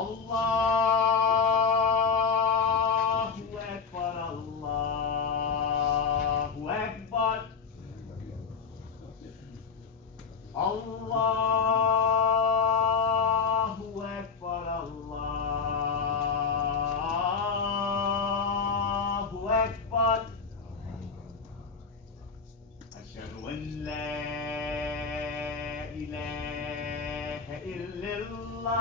Allahu Akbar, Allahu Akbar. Allahu Akbar, Allahu Akbar. Ashhadu an la ilaha illallah.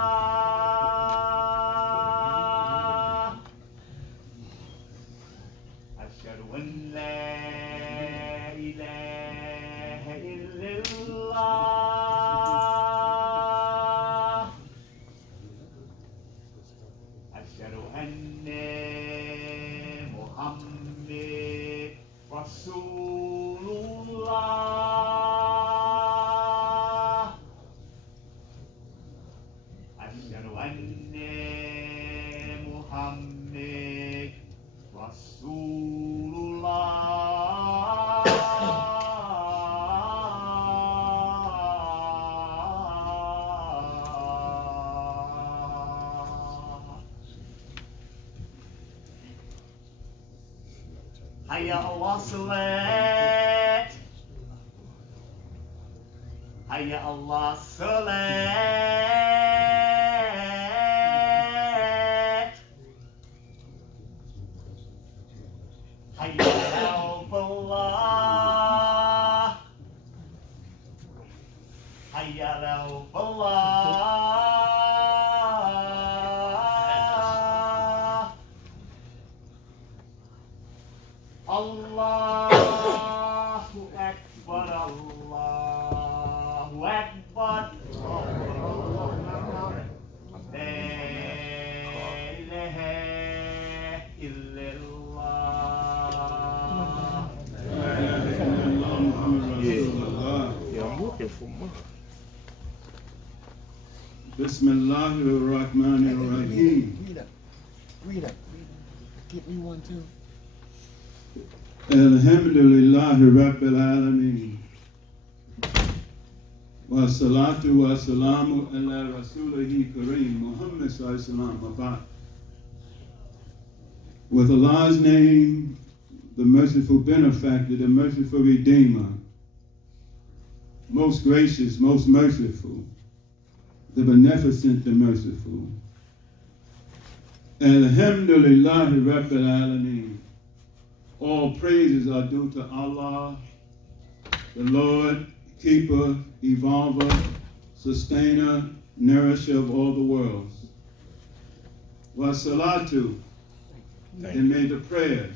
Ashhadu an la ilaha illallah. Ashhadu anna Muhammad Rasulullah. Ashhadu anna Muhammad Rasulullah. Hayya Allah salat. Hayya Allah salat. Hayya al-falah. Hayya al-falah. Allahu Akbar, Allahu Akbar. La ilaha illallah. Yeah, I'm looking for more. Bismillahirrahmanirrahim. Read it. Get me one too. Alhamdulillahi Rabbil Alameen. Wa salatu wa salamu ala Rasulihi Kareem Muhammad sallallahu alaihi wasallam. With Allah's name, the merciful benefactor, the merciful redeemer, most gracious, most merciful, the beneficent, the merciful. Alhamdulillahi Rabbil Alameen. All praises are due to Allah, the Lord, keeper, evolver, sustainer, nourisher of all the worlds. Wa salatu, and may the prayers.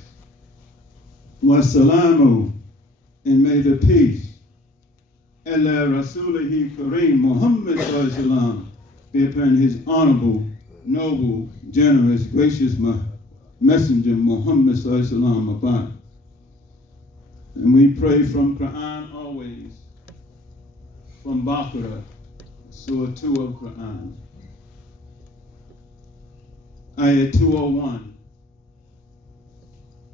Wa salamu, and may the peace. Ala Rasulihi Kareem Muhammad sallallahu be upon his honorable, noble, generous, gracious messenger Muhammad sallallahu alaihi. And we pray from Quran always, from Baqarah, Surah 2 of Quran, Ayah 201.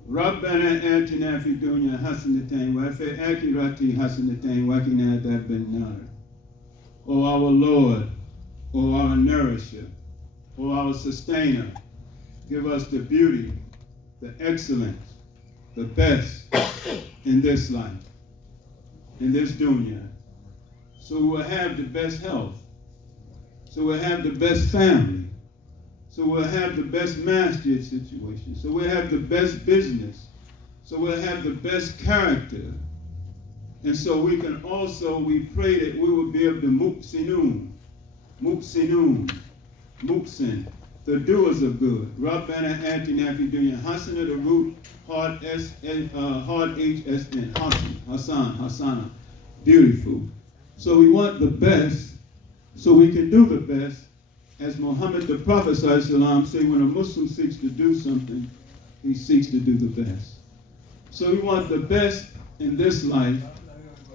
ربنا آتنا في الدنيا حسنة وفي الآخرة حسنة وقنا عذاب النار. O our Lord, O our nourisher, O our sustainer, give us the beauty, the excellence, the best in this life, in this dunya. So we'll have the best health. So we'll have the best family. So we'll have the best masjid situation. So we'll have the best business. So we'll have the best character. And so we can also, we pray that we will be able to muqsinun, the doers of good. Rabbana atina fi dunya hasana, the root, hard H-S-N, Hasana, beautiful. So we want the best, so we can do the best. As Muhammad the Prophet ﷺ said, when a Muslim seeks to do something, he seeks to do the best. So we want the best in this life,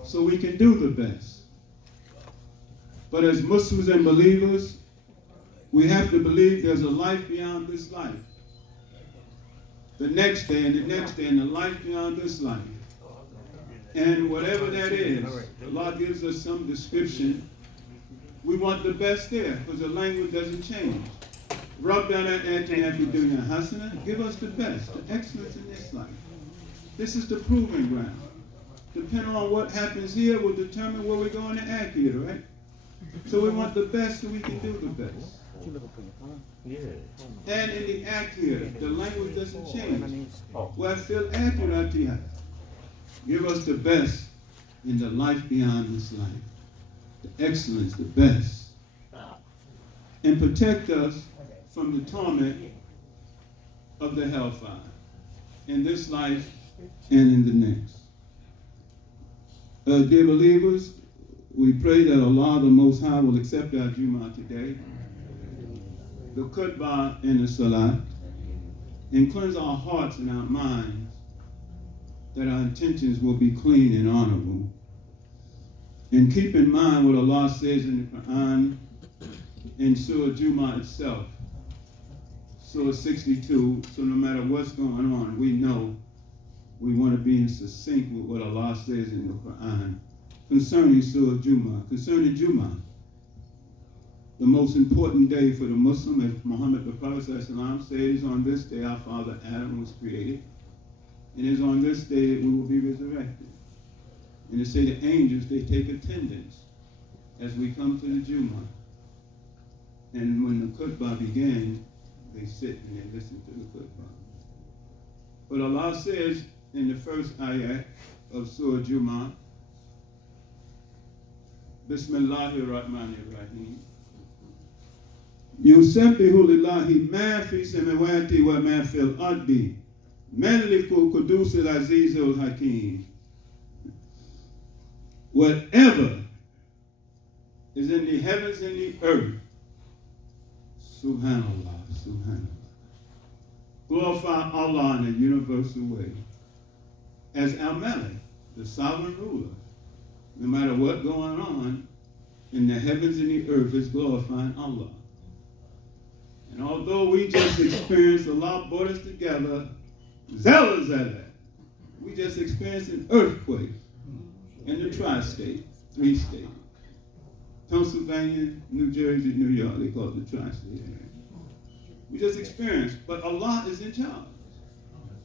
so we can do the best. But as Muslims and believers, we have to believe there's a life beyond this life. The next day and the next day and the life beyond this life. And whatever that is, Allah gives us some description. We want the best there because the language doesn't change. Rabbana atina fid dunya hasana, give us the best, the excellence in this life. This is the proving ground. Depending on what happens here will determine where we're going to act here, right? So we want the best so we can do the best. And in the act here, the language doesn't change. Well, feel accurate. Give us the best in the life beyond this life. The excellence, the best. And protect us from the torment of the hellfire in this life and in the next. Dear believers, we pray that Allah the Most High will accept our Jum'ah today, the Khutbah and the Salat, and cleanse our hearts and our minds, that our intentions will be clean and honorable. And keep in mind what Allah says in the Quran, in Surah Jum'ah itself, Surah 62, so no matter what's going on, we know we want to be in sync with what Allah says in the Quran concerning Surah Jum'ah, concerning Jum'ah, the most important day for the Muslim, as Muhammad the Prophet ﷺ said, is on this day our father Adam was created, and it's on this day that we will be resurrected. And they say the angels, they take attendance as we come to the Jum'ah. And when the Khutbah began, they sit and they listen to the Khutbah. But Allah says in the first ayat of Surah Jum'ah, Bismillahir Rahmanir Rahim. Yusabbihu lillahi ma fi samawati wa ma fil ardi, Malikul Qudus al-Aziz al-Hakim. Whatever is in the heavens and the earth, Subhanallah, Subhanallah. Glorify Allah in a universal way as El-Amin, the sovereign ruler. No matter what's going on in the heavens and the earth, is glorifying Allah. And although we just experienced, Allah brought us together, Zella, we just experienced an earthquake in the tri-state, 3 states. Pennsylvania, New Jersey, New York, they call it the tri-state area. We just experienced, but Allah is in charge.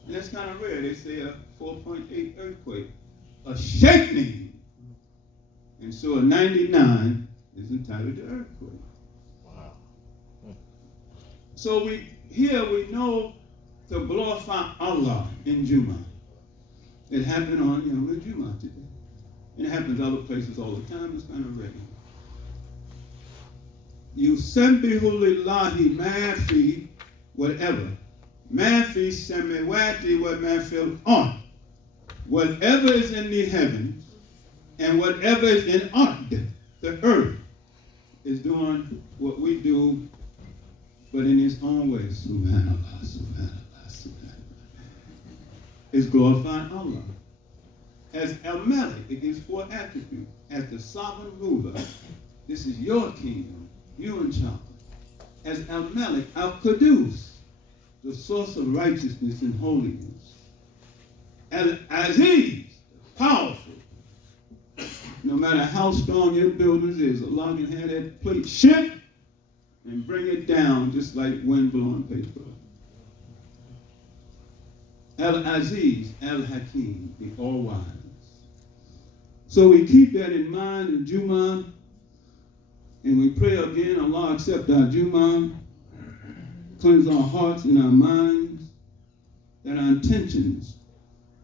And that's kind of rare. They say a 4.8 earthquake, a shaking. And so a 99 is entitled to earthquake. Wow. So we know to glorify Allah in Jum'ah. It happened on Yom Jum'ah today. And it happens other places all the time. It's kind of regular. Yusabbihu lillahi ma fi, whatever. Ma fi samawati wa ma fil ard. Whatever is in the heavens and whatever is in ard, the earth, is doing what we do, but in its own way. Subhanallah, subhanallah, subhanallah. It's glorifying Allah. As El-Malik, it gives 4 attributes. As the sovereign ruler, this is your kingdom, you in charge. As El-Malik, Al-Qudus, the source of righteousness and holiness. El-Aziz, powerful. No matter how strong your buildings is, Allah can have that plate shift and bring it down just like wind blowing paper. El-Aziz, El-Hakim, the all-wise. So we keep that in mind in Jum'ah, and we pray again, Allah accept our Jum'ah, cleanse our hearts and our minds, that our intentions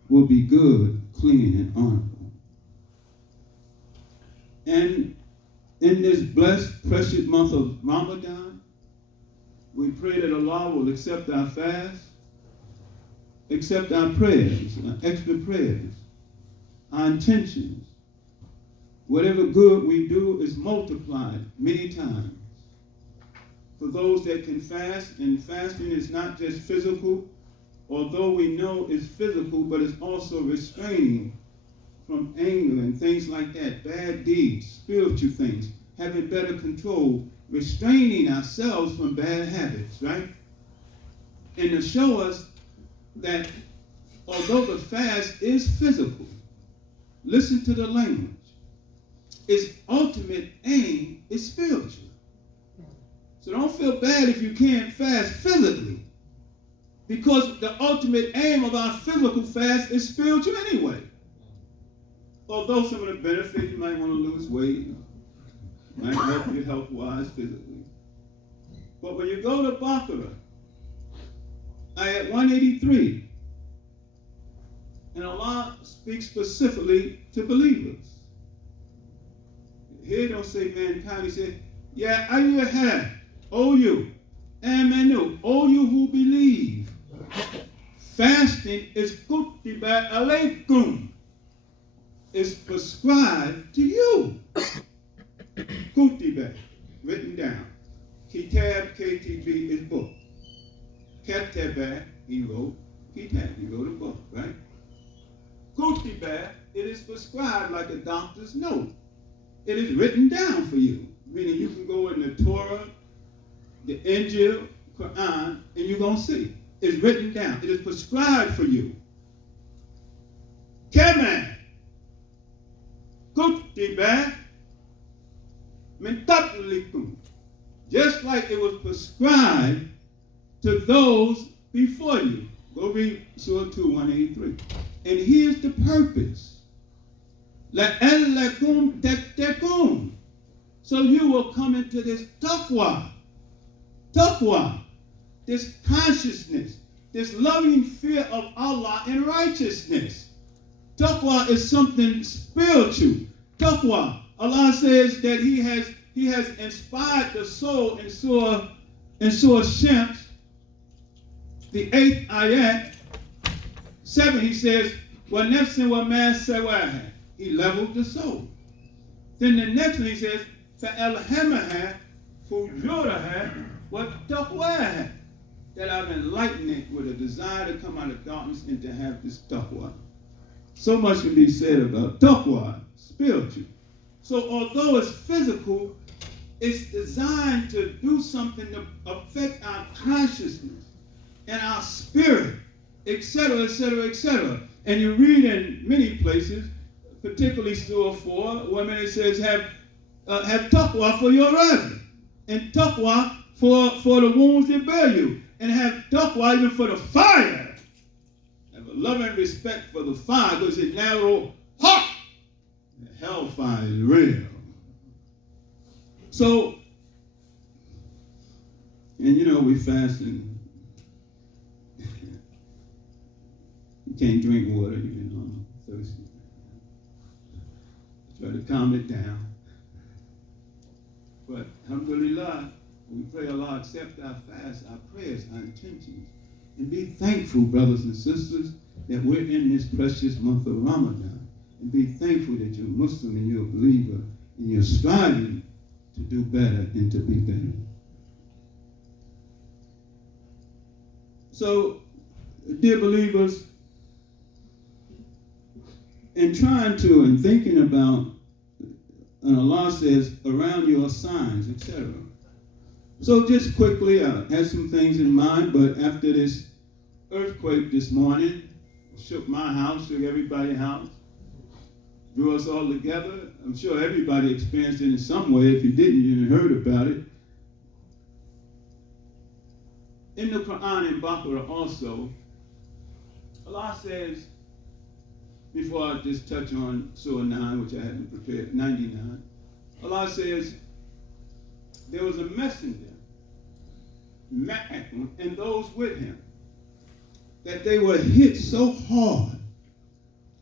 will be good, clean, and honorable. And in this blessed, precious month of Ramadan, we pray that Allah will accept our fast, accept our prayers, our extra prayers, our intentions. Whatever good we do is multiplied many times. For those that can fast, and fasting is not just physical, although we know it's physical, but it's also restraining from anger and things like that, bad deeds, spiritual things, having better control, restraining ourselves from bad habits, right? And to show us that although the fast is physical, listen to the language, its ultimate aim is spiritual. So don't feel bad if you can't fast physically. Because the ultimate aim of our physical fast is spiritual anyway. Although some of the benefits, you might want to lose weight, might help you health-wise physically. But when you go to Baqarah, ayat 183, and Allah speaks specifically to believers. Here don't say mankind, he said, Ya ayyuha, O you, amanu, O you who believe. Fasting is kutiba alaykum. Is prescribed to you. Kutiba, written down. Kitab, KTB is book. Kataba, he wrote. Kitab, he wrote a book, right? Kutiba, it is prescribed like a doctor's note. It is written down for you. Meaning you can go in the Torah, the Injil, Quran, and you're going to see. It's written down. It is prescribed for you. Kama kutiba min qablikum. Just like it was prescribed to those before you. Go read Surah 2, 183. And here's the purpose. لَأَلَّكُمْ تَتَّقُونَ. So you will come into this taqwa. Taqwa. This consciousness. This loving fear of Allah and righteousness. Taqwa is something spiritual. Taqwa. Allah says that He has inspired the soul in Surah Shams, the 8th ayat, 7, he says, وَنَفْسٍ وَمَا سَوَاهَا. He leveled the soul. Then the next one he says, فَأَلْهَمَهَا فُجُورَهَا وَتَقْوَاهَا. That I've enlightened it with a desire to come out of darkness and to have this taqwa. So much can be said about taqwa, spiritual. So although it's physical, it's designed to do something to affect our consciousness and our spirit, etc., etc., etc. And you read in many places, particularly Surah 4, where it says, have taqwa for your rabbi, and taqwa for the wounds that bear you, and have taqwa even for the fire. Have a love and respect for the fire, because it's narrow, hot. The hellfire is real. So, and you know, we fasting. You can't drink water, you've been thirsty. Try to calm it down. But alhamdulillah, we pray Allah accept our fast, our prayers, our intentions. And be thankful, brothers and sisters, that we're in this precious month of Ramadan. And be thankful that you're Muslim and you're a believer and you're striving to do better and to be better. So, dear believers, in trying to and thinking about, and Allah says, around your signs, etc. So just quickly, I had some things in mind, but after this earthquake this morning, shook my house, shook everybody's house, drew us all together. I'm sure everybody experienced it in some way. If you didn't, you didn't heard about it. In the Quran and Baqarah also, Allah says, before I just touch on Surah 9, which I hadn't prepared, 99, Allah says, there was a messenger, and those with him, that they were hit so hard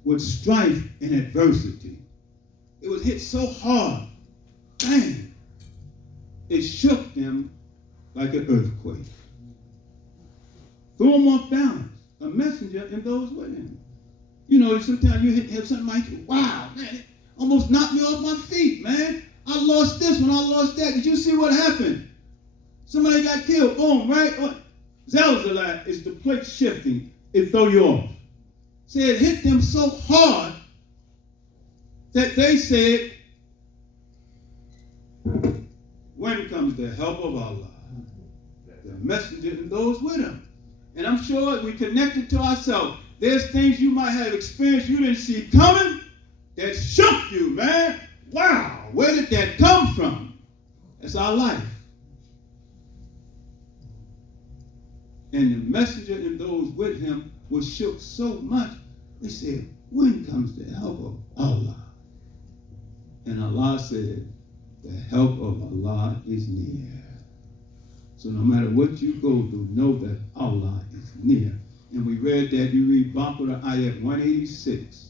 with strife and adversity. It was hit so hard, bang, it shook them like an earthquake. Threw them off balance, a messenger and those with him. You know, sometimes you have something like, wow, man, it almost knocked me off my feet, man. I lost this one, I lost that. Did you see what happened? Somebody got killed, boom, right? Zelzala is the plate shifting. It throw you off. See, it hit them so hard that they said, when comes the help of Allah? The messenger and those with him. And I'm sure we connected to ourselves. There's things you might have experienced you didn't see coming that shook you, man. Wow, where did that come from? That's our life. And the messenger and those with him were shook so much, they said, when comes the help of Allah? And Allah said, the help of Allah is near. So no matter what you go through, know that Allah is near. And we read that, you read Baqarah ayat 186.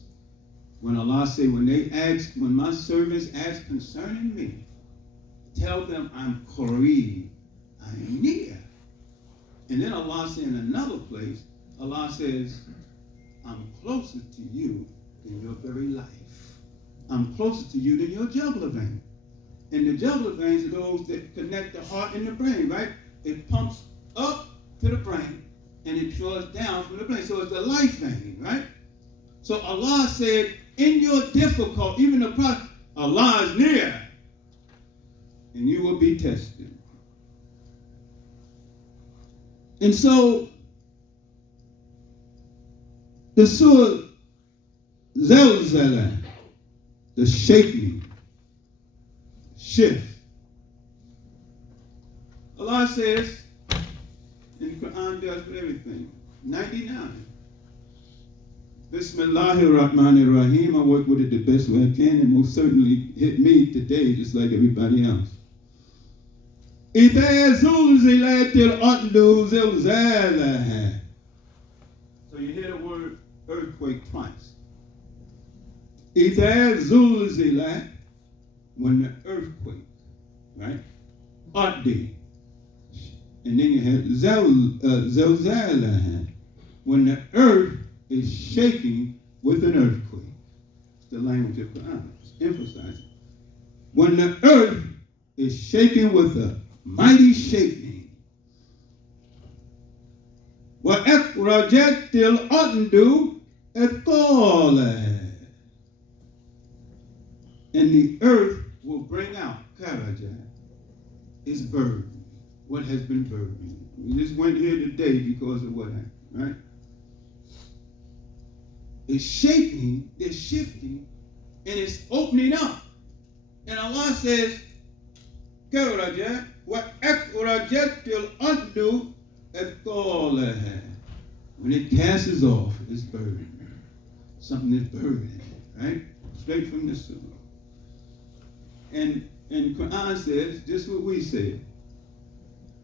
When Allah said, when my servants ask concerning me, tell them I'm Qareeb, I am near. And then Allah said in another place, Allah says, I'm closer to you than your very life. I'm closer to you than your jugular vein. And the jugular veins are those that connect the heart and the brain, right? It pumps up to the brain and it draws down from the brain. So it's the life vein, right? So Allah said, in your difficulty, even the prophet, Allah is near and you will be tested. And so the Surah Zelzala, the shaking, shift. Allah says, in the Quran does for everything. 99. Bismillahir Rahmanir Rahim. I work with it the best way I can, and most certainly hit me today just like everybody else. إِذَا زُلْزِلَتِ الْأَرْضُ زِلْزَالَهَا. So you hear the word earthquake twice. إِذَا زُلْزِلَتِ, when the earthquake, right? Ardi. And then you have zilzalaha, when the earth is shaking with an earthquake. It's the language of Quran. It's emphasizing. When the earth is shaking with a mighty shaking. وَأَخْرَجَتِ الْأَرْضُ أَثْقَالَهَا. And the earth will bring out, Karaja, its burden. What has been burdening. We just went here today because of what happened, right? It's shaking, it's shifting, and it's opening up. And Allah says, Karaja, وَأَخْرَجَتِ الْأَرْضُ أَثْقَالَهَا. When it casts off its burden, something is burdening, right? Straight from the Surah. And Quran says, just what we said.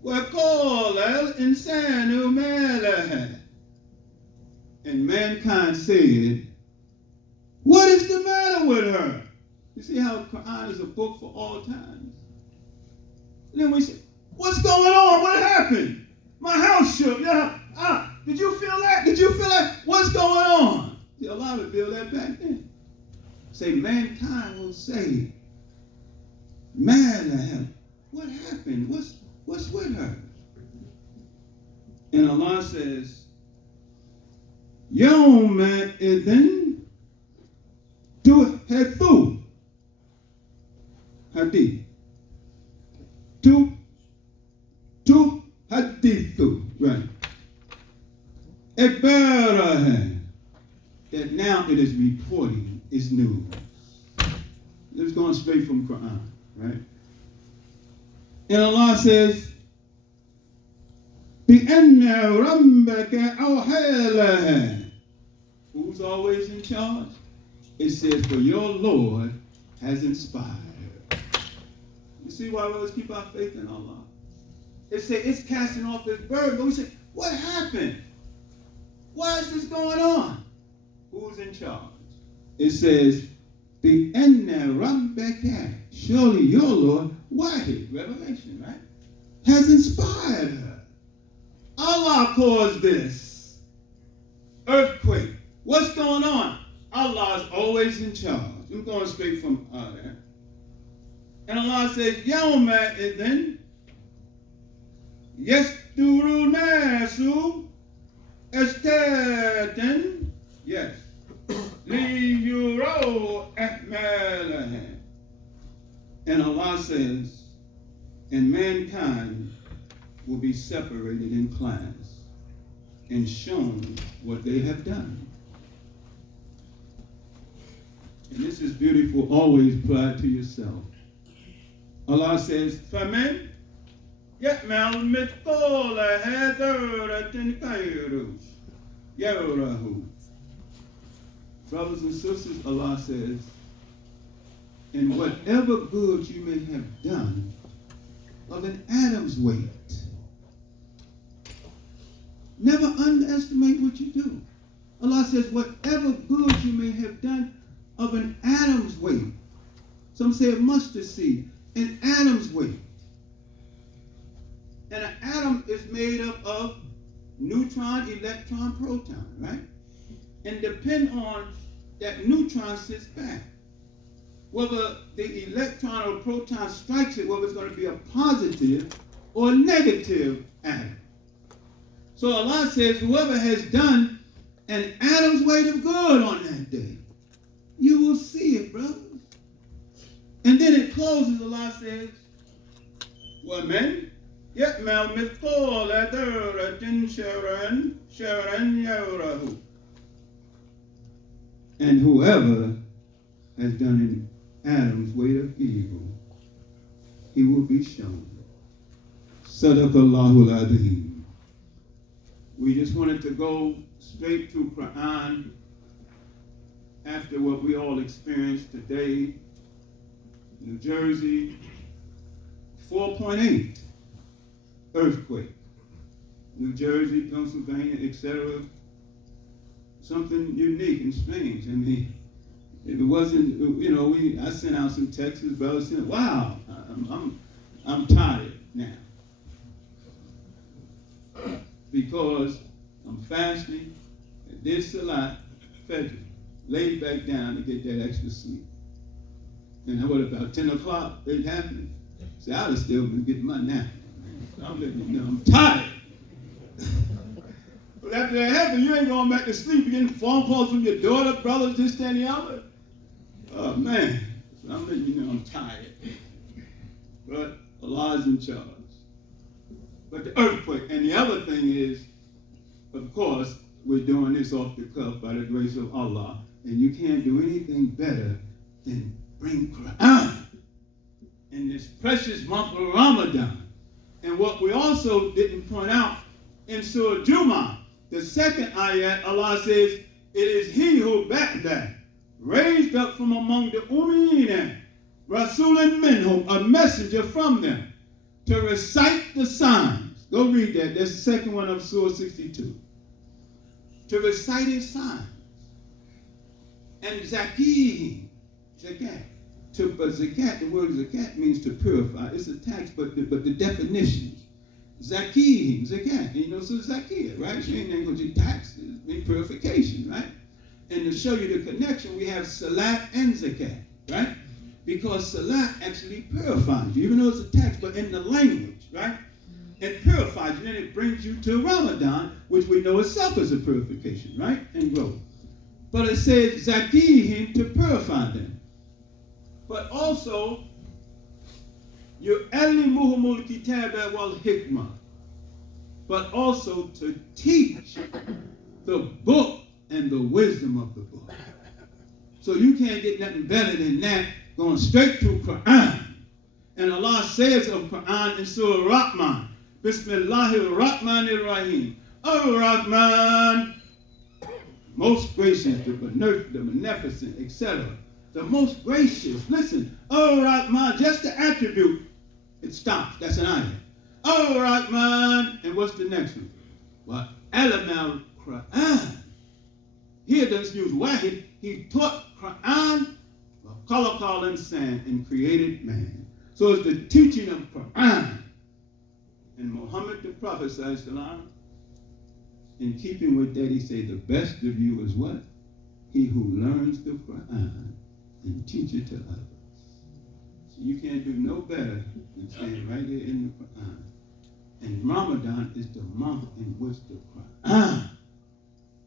وَقَالَ الْإِنسَانُ مَا لَهَا. And mankind said, what is the matter with her? You see how Quran is a book for all times. And then we say, what's going on? What happened? My house shook. Did you feel that? Did you feel that? What's going on? See, Allah would feel that back then. Say, mankind will say, man, what happened? What's with her? And Allah says, Yawma idhin tuhathu hadith. Tu hadithu. Right. Ekbaraha. That now it is reporting its news. It's going straight from Quran, right? And Allah says, بِأَنَّ رَبَّكَ أَوْحَىٰ لَهَا. Who's always in charge? It says, for your Lord has inspired her. You see why we always keep our faith in Allah? It says it's casting off its burden, but we say, what happened? Why is this going on? Who's in charge? It says, بِأَنَّ رَبَّكَ. Surely your Lord, Wahid, revelation, right? Has inspired her. Allah caused this earthquake. What's going on? Allah is always in charge. I'm going straight from there. And Allah says, Yawma idhin yasduru nasu ashtadan. Yes. لِيُرَوْا أَعْمَالَهَا. And Allah says, and mankind will be separated in class and shown what they have done. And this is beautiful, always apply to yourself. Allah says, فَمَنْ يأمل مثقال هذرة خير يره. Brothers and sisters, Allah says, and whatever good you may have done of an atom's weight, never underestimate what you do. Allah says, whatever good you may have done of an atom's weight. Some say a mustard seed, an atom's weight. And an atom is made up of neutron, electron, proton, right? And depend on that neutron sits back. Whether the electron or proton strikes it, whether it's going to be a positive or a negative atom. So Allah says, whoever has done an atom's weight of good on that day, you will see it, brothers. And then it closes, Allah says, وَمَنْ يَأْمَلْ مِثْقَالَ ذَرَّةٍ شَرًّا يَرَهُ. And whoever has done an atom's weight of evil, he will be shown. Sadaqallahu al-Adhim. We just wanted to go straight to Quran after what we all experienced today. New Jersey, 4.8 earthquake. New Jersey, Pennsylvania, etc. Something unique and strange. I mean, if it wasn't, you know, I sent out some texts, brothers saying, wow, I'm tired now. Because I'm fasting, I did Salat, Fajr, laid back down to get that extra sleep. And what, about 10 o'clock, it happened? See, I was still been getting my nap. So I'm letting you know I'm tired. But after that happened, you ain't going back to sleep. You're getting phone calls from your daughter, brothers, this, that, and the other. Oh, man. So I'm letting you know I'm tired. But Allah's in charge. But the earthquake, and the other thing is, of course, we're doing this off the cuff by the grace of Allah. And you can't do anything better than bring Quran in this precious month of Ramadan. And what we also didn't point out in Surah Jum'ah, the second ayat, Allah says, it is He who backed that, raised up from among the Ummiyyin, Rasulun minhum, a messenger from them, to recite the signs. Go read that. That's the second one of Surah 62. To recite His signs. And zakat. But zakat, the word zakat means to purify. It's a tax, but the definitions. Zakat. And you know, so zakat, right? She ain't going to do taxes, mean purification, right? And to show you the connection, we have salat and zakat, right? Because salat actually purifies you, even though it's a tax, but in the language, right? It purifies you, and it brings you to Ramadan, which we know itself is a purification, right? And growth. But it says zakihim, to purify them. But also, yu'allimuhumul kitaba wal hikmah. But also to teach the book and the wisdom of the book. So you can't get nothing better than that, going straight to Quran. And Allah says of Quran in Surah Rahman, Bismillahir Rahmanir Rahim. Ar-Rahman, most gracious, the beneficent, etc. The most gracious. Listen, Ar-Rahman, just the attribute, it stops. That's an ayah. Ar-Rahman, and what's the next one? Well, El-Amin, Quran. Here doesn't use wahid. He taught Quran, khalaqal insan, and created man. So it's the teaching of Quran. And Muhammad the Prophet, in keeping with that, he said, the best of you is what? He who learns the Quran and teach it to others. So you can't do no better than saying right here in the Quran. And Ramadan is the month in which the Quran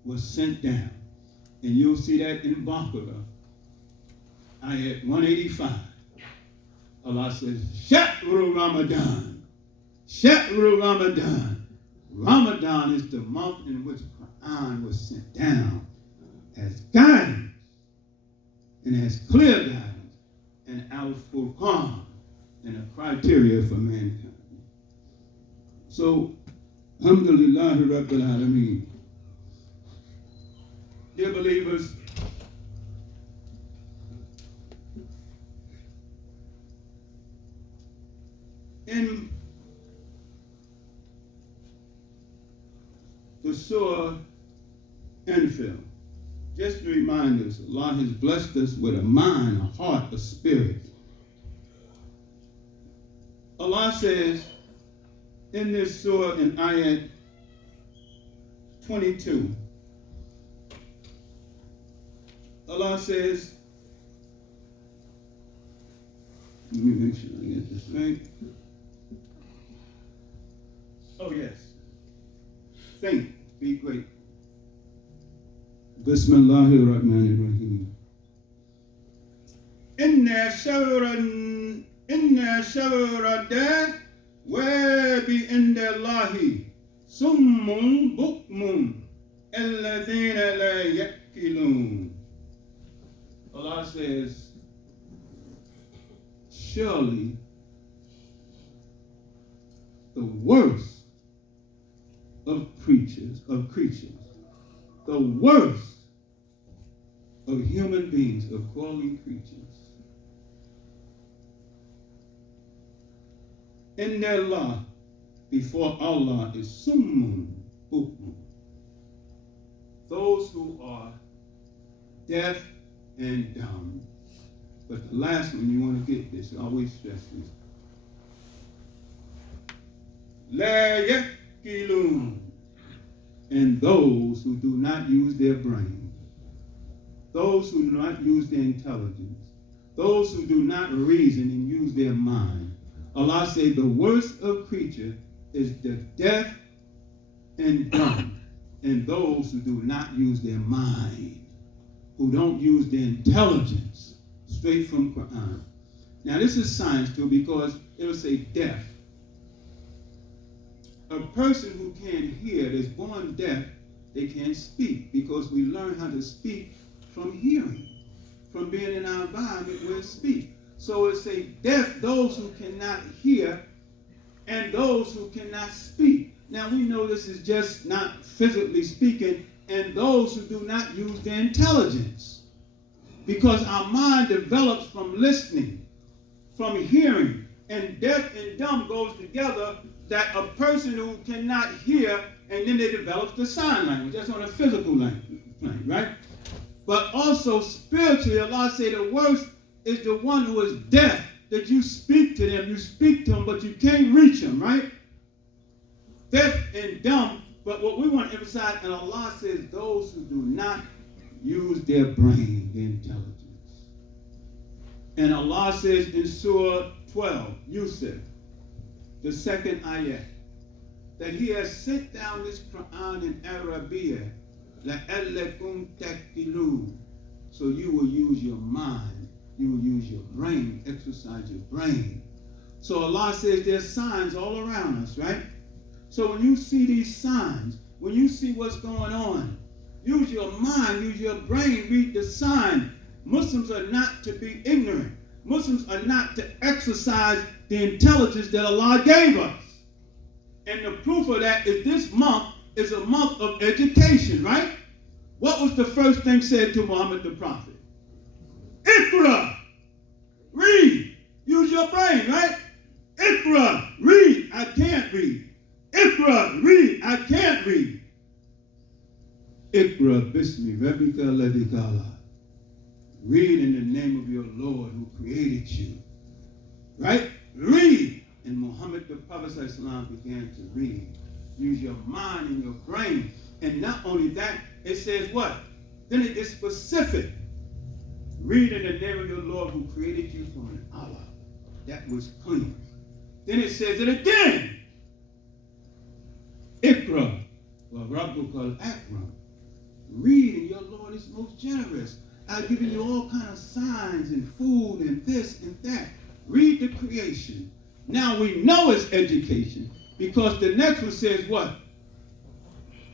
was sent down. And you'll see that in Baqarah, ayat 185. Allah says, Sha'ru Ramadan. Sha'ru Ramadan. Ramadan is the month in which Quran was sent down as guidance and as clear guidance and al-Furqan and a criteria for mankind. So, alhamdulillah rabbil alameen. Dear believers, in the Surah Anfal, just to remind us, Allah has blessed us with a mind, a heart, a spirit. Allah says in this surah in ayat 22, Allah says, let me make sure I get this right. Oh yes. Think, be great. Bismillahir Rahmanir Rahim. Inna shawra da wa bi indallahi summun bukmun alladhina la yakilun. Allah says, surely the worst of creatures, the worst of human beings, of crawling creatures, in their law before Allah is summun bukmun, those who are deaf and dumb. But the last one, you want to get this, always stress this. La yakilun, and those who do not use their brain, those who do not use their intelligence, those who do not reason and use their mind. Allah said the worst of creature is the deaf and dumb, and those who do not use their mind, who don't use their intelligence, straight from Quran. Now this is science too, because it will say deaf. A person who can't hear, that's born deaf, they can't speak, because we learn how to speak from hearing, from being in our environment where we speak. So it say deaf, those who cannot hear, and those who cannot speak. Now we know this is just not physically speaking, and those who do not use their intelligence. Because our mind develops from listening, from hearing, and deaf and dumb goes together, that a person who cannot hear, and then they develop the sign language. That's on a physical language, right? But also spiritually, Allah say the worst is the one who is deaf, that you speak to them, but you can't reach them, right? Deaf and dumb, but what we want to emphasize, and Allah says those who do not use their brain, their intelligence. And Allah says in Surah 12, Yusuf, the second ayah, that He has sent down this Quran in Arabiya, لَأَلَّكُمْ تَكِلُونَ, so you will use your mind, you will use your brain, exercise your brain. So Allah says there's signs all around us, right? So when you see these signs, when you see what's going on, use your mind, use your brain, read the sign. Muslims are not to be ignorant. Muslims are not to exercise the intelligence that Allah gave us. And the proof of that is this month is a month of education, right? What was the first thing said to Muhammad the Prophet? Iqra, read, use your brain, right? Iqra, read, I can't read. Iqra, read, I can't read. Iqra bismi rabbika alladhi khalaq. Read in the name of your Lord who created you. Right? Read. And Muhammad the Prophet ﷺ began to read. Use your mind and your brain. And not only that, it says what? Then it gets specific. Read in the name of your Lord who created you from an Allah that was clean. Then it says it again. Iqra wa rabbuka al-akram. Read and your Lord is most generous. I've given you all kinds of signs and food and this and that. Read the creation. Now we know it's education because the next one says what?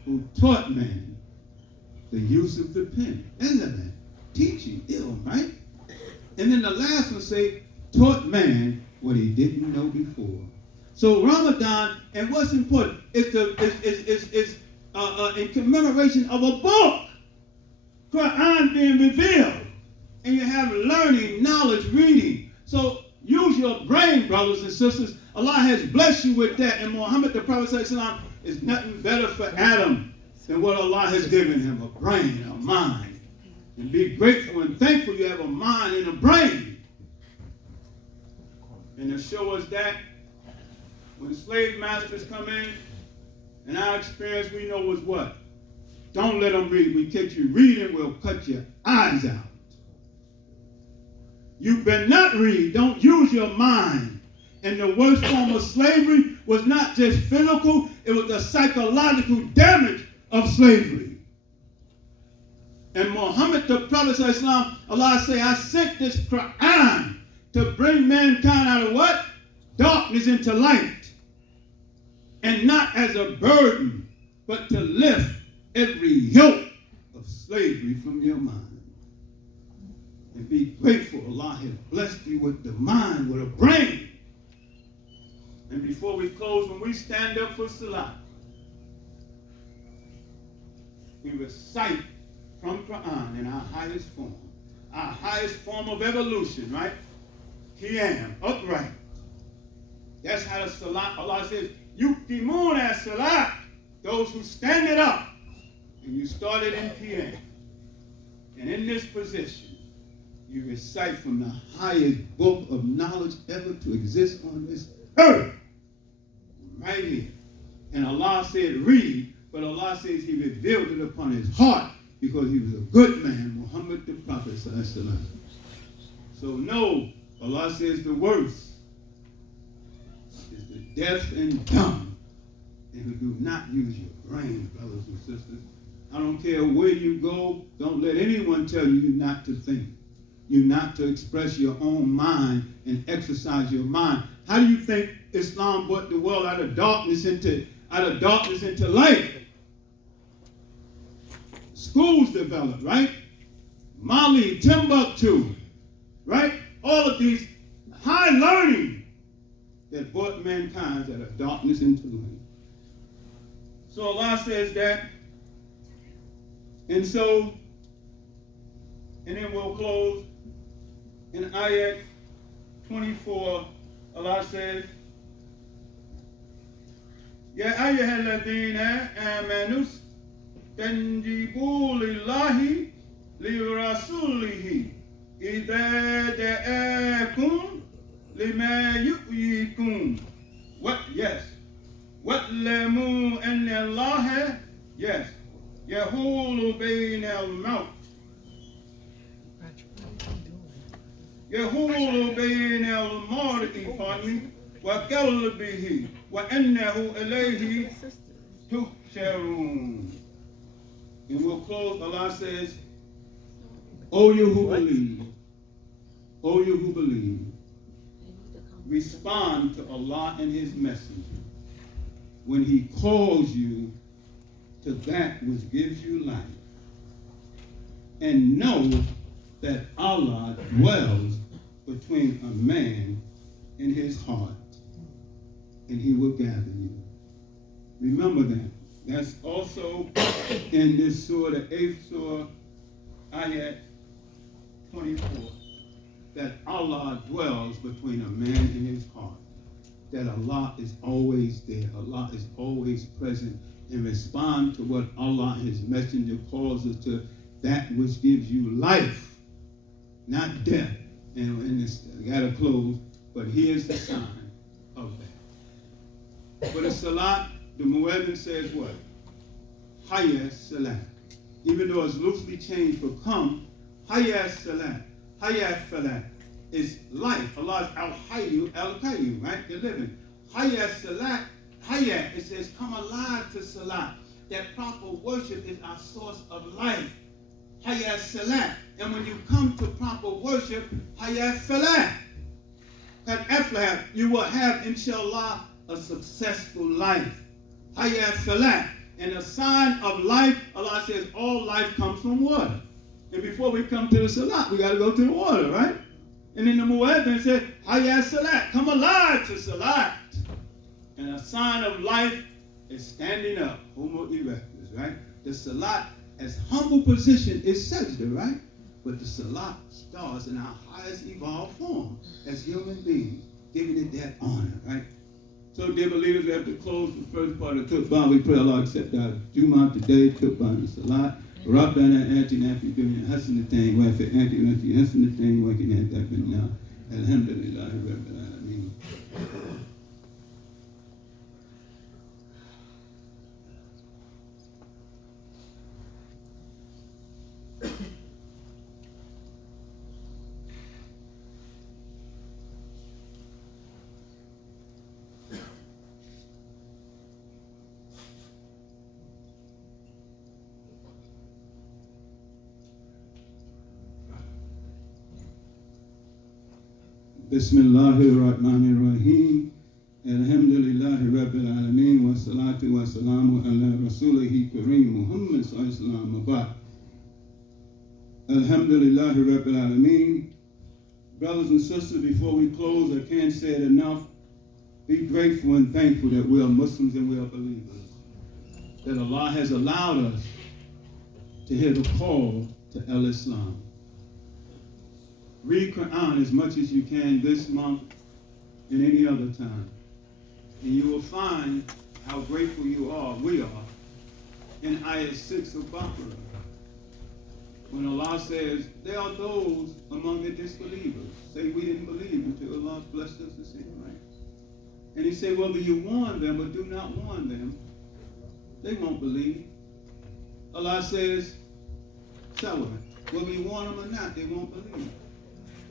Who taught man the use of the pen. El-Amin, teaching, right? And then the last one say, taught man what he didn't know before. So Ramadan, and what's important, is in commemoration of a book, Quran being revealed, and you have learning, knowledge, reading. So use your brain, brothers and sisters. Allah has blessed you with that, and Muhammad the Prophet ﷺ is nothing better for Adam than what Allah has given him, a brain, a mind. And be grateful and thankful you have a mind and a brain. And to show us that, when slave masters come in, and our experience we know was what? Don't let them read. We catch you reading, we'll cut your eyes out. You better not read. Don't use your mind. And the worst form of slavery was not just physical, it was the psychological damage of slavery. And Muhammad the Prophet ﷺ, Allah say, I sent this Quran to bring mankind out of what? Darkness into light. And not as a burden, but to lift every yoke of slavery from your mind. And be grateful Allah has blessed you with the mind, with a brain. And before we close, when we stand up for Salah, we recite from Quran in our highest form of evolution, right? Qiyam, upright. That's how the Salah, Allah says, Yuqtimun as-salat, those who stand it up. And you started in Qiyam. And in this position, you recite from the highest book of knowledge ever to exist on this earth. Right here. And Allah said, read, but Allah says he revealed it upon his heart because he was a good man, Muhammad the Prophet. So no, Allah says the worst is the deaf and dumb and who do not use your brain, brothers and sisters. I don't care where you go, don't let anyone tell you not to think. You're not to express your own mind and exercise your mind. How do you think Islam brought the world out of darkness into light? Schools developed, right? Mali, Timbuktu, right? All of these high learning that brought mankind out of darkness into light. So Allah says that, and then we'll close in ayat 24. Allah says, Ya ayyuhalladhina amanu istajibu lillahi li rasulihi idha da'akum lima yuhyikum. What? Yes. Wa'lamu anna Allah, yes, yahulu bayna al-maut. يهول بين المرء وقلبه وأنه إليه تحشرون. And we'll close. Allah says, O you who believe, respond to Allah and his messenger when he calls you to that which gives you life. And know that Allah dwells between a man and his heart, and he will gather you. Remember that. That's also in this surah, the 8th surah, ayat 24, that Allah dwells between a man and his heart, that Allah is always there, Allah is always present, and respond to what Allah and his messenger calls us to, that which gives you life, not death. And this, I gotta close, but here's the sign of that. For the salat, the muezzin says what? Hayya salat. Even though it's loosely changed for come, hayya salat, hayya falat is life. Allah is al-hayyu, al-qayyum, right? You're living. Hayya salat, hayya, it says come alive to salat. That proper worship is our source of life. Hayya salat. And when you come to proper worship, hayya falah. Qad aflah, you will have, inshallah, a successful life. Hayya falah. And a sign of life, Allah says, all life comes from water. And before we come to the salat, we got to go to the water, right? And then the muezzin said, hayya salat, come alive to salat. And a sign of life is standing up, homo erectus, right? The salat, as humble position, is sajda, right? But the salat starts in our highest evolved form as human beings, giving it that honor, right? So, dear believers, we have to close the first part of Khutbah. We pray Allah accept our Jum'ah today, Khutbah and Salat. Rabbana atina fi dunya hasanatan wa fil akhirati hasanatan wa qina adhaban nar. Alhamdulillahi rabbil alamin. Bismillahirrahmanirrahim. Alhamdulillahi Rabbil Alameen. Wa salatu wa salamu ala Rasulihi Kareem Muhammad sallallahu alaihi wasallam. Alhamdulillahi Rabbil Alameen. Brothers and sisters, before we close, I can't say it enough. Be grateful and thankful that we are Muslims and we are believers. That Allah has allowed us to hear the call to El-Islam. Read Quran as much as you can this month and any other time. And you will find how grateful we are, in Ayah 6 of Baqarah. When Allah says, there are those among the disbelievers, say we didn't believe until Allah blessed us to see the right. And he said, whether you warn them or do not warn them, they won't believe. Allah says, whether you warn them or not, they won't believe.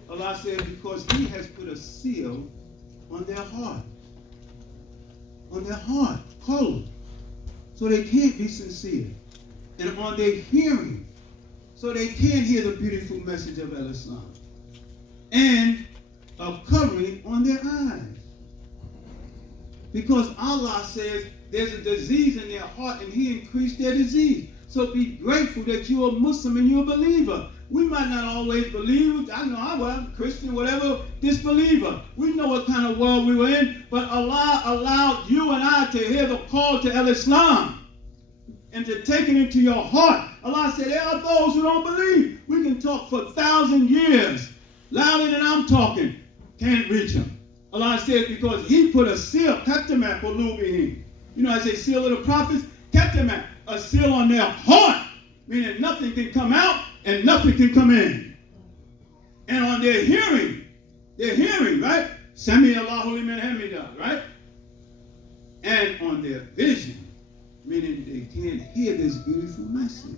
Allah says, because He has put a seal on their heart. On their heart, cold. So they can't be sincere. And on their hearing, so they can't hear the beautiful message of El-Islam. And a covering on their eyes. Because Allah says there's a disease in their heart and He increased their disease. So be grateful that you're a Muslim and you're a believer. We might not always believe. I know I was Christian, whatever, disbeliever. We know what kind of world we were in, but Allah allowed you and I to hear the call to El-Islam and to take it into your heart. Allah said, there are those who don't believe. We can talk for 1,000 years, louder than I'm talking. Can't reach them. Allah said, because He put a seal, katamat qulubihim. You know, I say seal of the prophets, katamat, a seal on their heart, meaning nothing can come out and nothing can come in. And on their hearing, right? Sami Allahu liman hamidah, right? And on their vision, meaning they can't hear this beautiful message.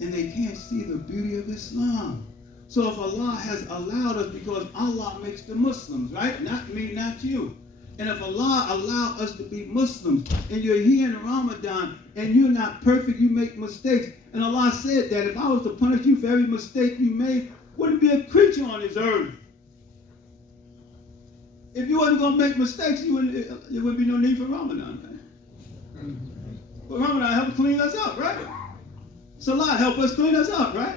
And they can't see the beauty of Islam. So if Allah has allowed us, because Allah makes the Muslims, right? Not me, not you. And if Allah allowed us to be Muslims, and you're here in Ramadan, and you're not perfect, you make mistakes, and Allah said that if I was to punish you for every mistake you made, wouldn't be a creature on this earth. If you wasn't going to make mistakes, there wouldn't be no need for Ramadan. Right? But Ramadan helps clean us up, right? Salat help us clean us up, right?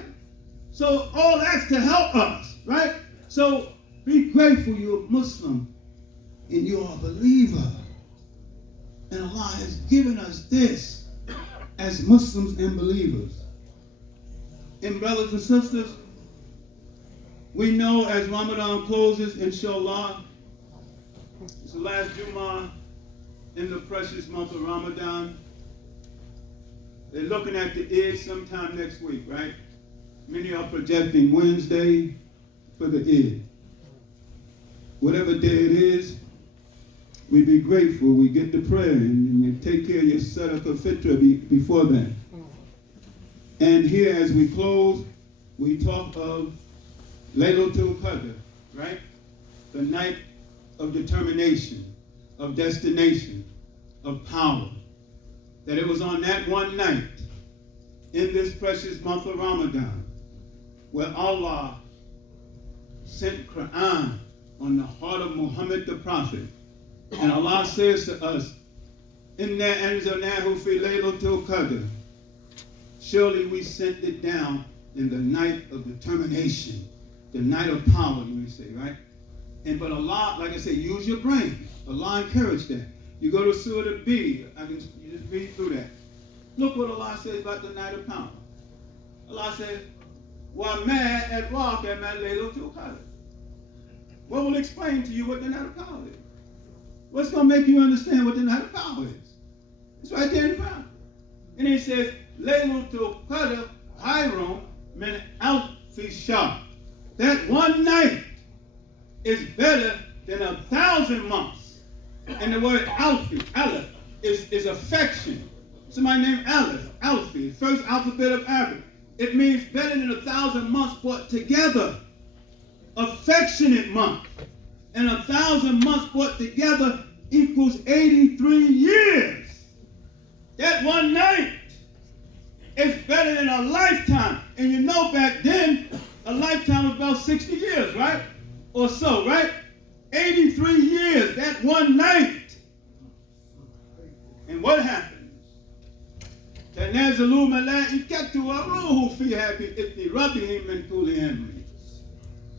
So all that's to help us, right? So be grateful you're a Muslim and you're a believer. And Allah has given us this as Muslims and believers. And brothers and sisters, we know as Ramadan closes, inshallah, it's the last Jum'ah in the precious month of Ramadan. They're looking at the Eid sometime next week, right? Many are projecting Wednesday for the Eid. Whatever day it is, we be grateful. We get the prayer and you take care of your sadaqah fitra before that. And here as we close, we talk of Laylatul Qadr, right? The night of determination, of destination, of power. That it was on that one night in this precious month of Ramadan where Allah sent Quran on the heart of Muhammad the Prophet. And Allah says to us, Inna anzalnahu fi laylatil qadr. Surely we sent it down in the night of determination, the night of power, you may say, right? But Allah, like I said, use your brain. Allah encouraged that. You go to Surah B. You just read through that. Look what Allah says about the night of power. Allah says, وَمَا أَدْرَاكَ مَا لَيْلَةُ الْقَدْرِ. What will explain to you what the night of power is? What's going to make you understand what the night of power is? It's right there in the Bible. And he says, Laylatul Qadr Hayrum min alfi shahr. That one night is better than 1,000 months. And the word alfi, aleph, is affection. Somebody named Aleph, Alfi, first alphabet of Arabic. It means better than 1,000 months put together. Affectionate month. And 1,000 months put together equals 83 years. That one night is better than a lifetime. And you know back then, a lifetime was about 60 years, right? Or so, right? 83 years, that one night. And what happens? تنازل ملائكة وروح فيها بإذن ربهم من كل أمر.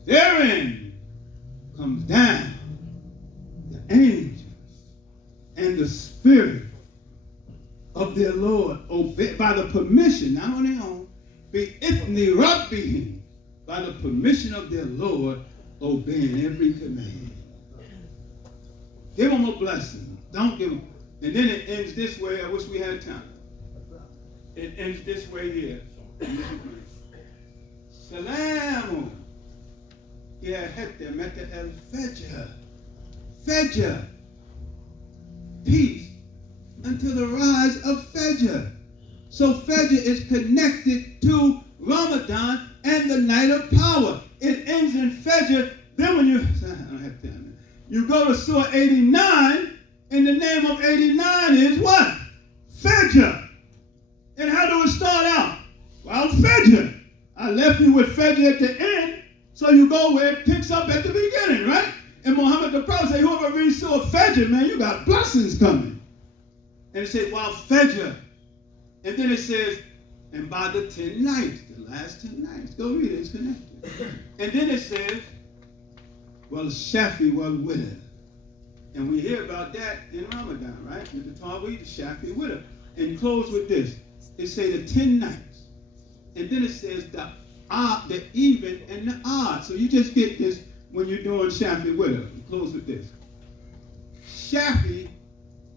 Therein comes down the angels and the spirit of their Lord, by the permission, not on their own, بإذن ربهم, by the permission of their Lord, obeying every command. Give them a blessing. Don't give them. And then it ends this way. I wish we had time. It ends this way here. Salamun ya hatta mata al-fajr. Fajr. Peace until the rise of Fajr. So Fajr is connected to Ramadan and the night of power. It ends in Fajr. Then when you go to Surah 89, and the name of 89 is what? Fajr. And how do it start out? Well, Fajr. I left you with Fajr at the end, so you go where it picks up at the beginning, right? And Muhammad the Prophet said, whoever reads Surah Fajr, man, you got blessings coming. And it said, well, Fajr. And then it says, and by the 10 nights, the last 10 nights. Go read it, it's connected. And then it says, well, Shafi wal Witr. And we hear about that in Ramadan, right? With the Tawheed, the Shafi Witr. And close with this. It says the 10 nights. And then it says the even and the odd. So you just get this when you're doing Shafi Witr. Close with this. Shafi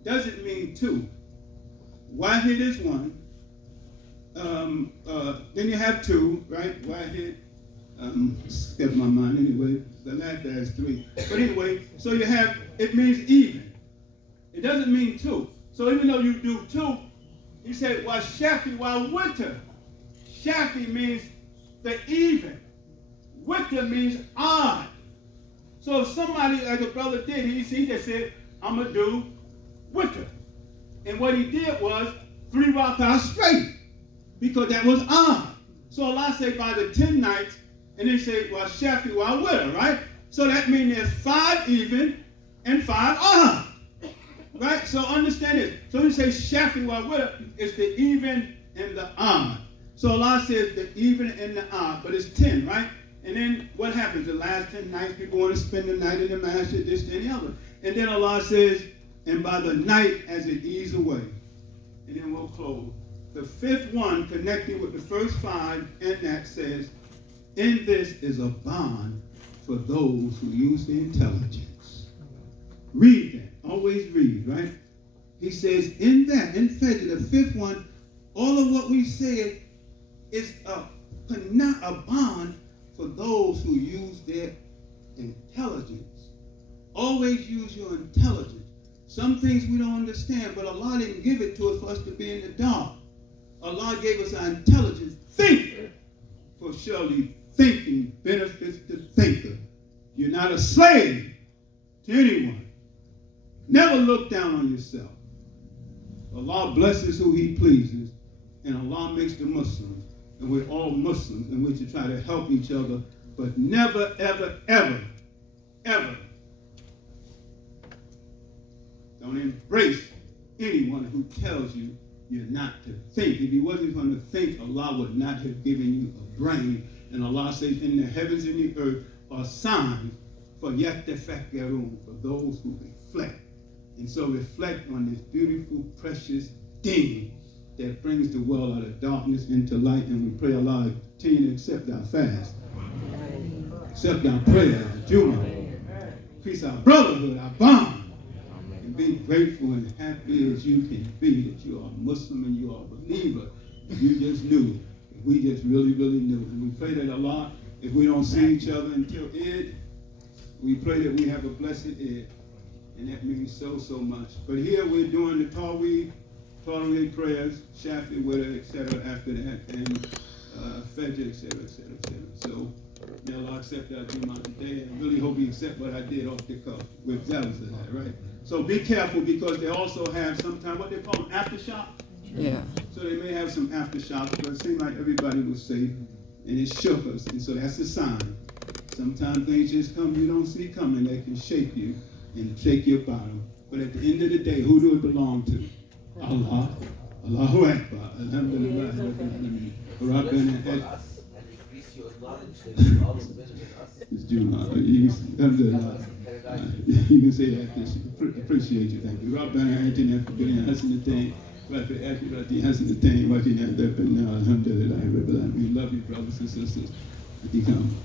doesn't mean two. Wahid is one. Then you have two, right? Wahid. Skip my mind anyway. The last guy is three. But anyway, so you have, it means even. It doesn't mean two. So even though you do two, you say, well, Shafi, while winter. Shafi means the even. Winter means odd. So if somebody, like a brother did, he just said, I'm going to do winter. And what he did was 3 rak'ahs straight, because that was odd. So Allah said by the 10 nights, and they say, well, Shafi, while winter, right? So that means there's 5 even and 5 odd. Right? So understand this. So you say Shafi while winter is the even and the odd. So Allah says the even and the odd, but it's 10, right? And then what happens? The last 10 nights, people want to spend the night in the masjid, this, and the other. And then Allah says, and by the night as it ease away. And then we'll close. The 5th one connecting with the first 5, and that says, in this is a bond for those who use the intelligence. Read that. Always read, right? He says, in that, in Fajr, the 5th one, all of what we said is a bond for those who use their intelligence. Always use your intelligence. Some things we don't understand, but Allah didn't give it to us for us to be in the dark. Allah gave us our intelligence. Think, for surely thinking benefits the thinker. You're not a slave to anyone. Never look down on yourself. Allah blesses who He pleases, and Allah makes the Muslims. And we're all Muslims, and we should try to help each other, but never, ever, ever, ever don't embrace anyone who tells you you're not to think. If you wasn't going to think, Allah would not have given you a brain. And Allah says, in the heavens and the earth are signs for yattafakkarun, for those who reflect. And so reflect on this beautiful, precious thing that brings the world out of darkness into light. And we pray Allah continue to accept our fast, accept our prayers, the Jum'ah, increase our brotherhood, our bond, and be grateful and happy as you can be that you are a Muslim and you are a believer. If you just knew, if we just really, really knew. And we pray that Allah, if we don't see each other until Eid, we pray that we have a blessed Eid. And that means so, so much. But here we're doing the Tawweeh prayers, Shafi, Witr, etc. after that, and Fajr, etc., etc., etc. So may Allah accept our Jum'ah today, and I really hope He accept what I did off the cuff with zealous of that, right? So be careful, because they also have sometimes what they call an aftershock. Yeah. So they may have some aftershocks, but it seemed like everybody was safe, and it shook us, and so that's a sign. Sometimes things just come you don't see coming, they can shake you and shake your bottom. But at the end of the day, who do it belong to? Allah. Allahu Akbar. Alhamdulillah. Rabbana. It's Jum'ah. You can say that. Appreciate you. Thank you. Rabbana atina fid dunya hasanatan wa fil akhirati hasanatan wa qina adhaban nar. Alhamdulillah rabbil alamin. We love you, brothers and sisters. Come.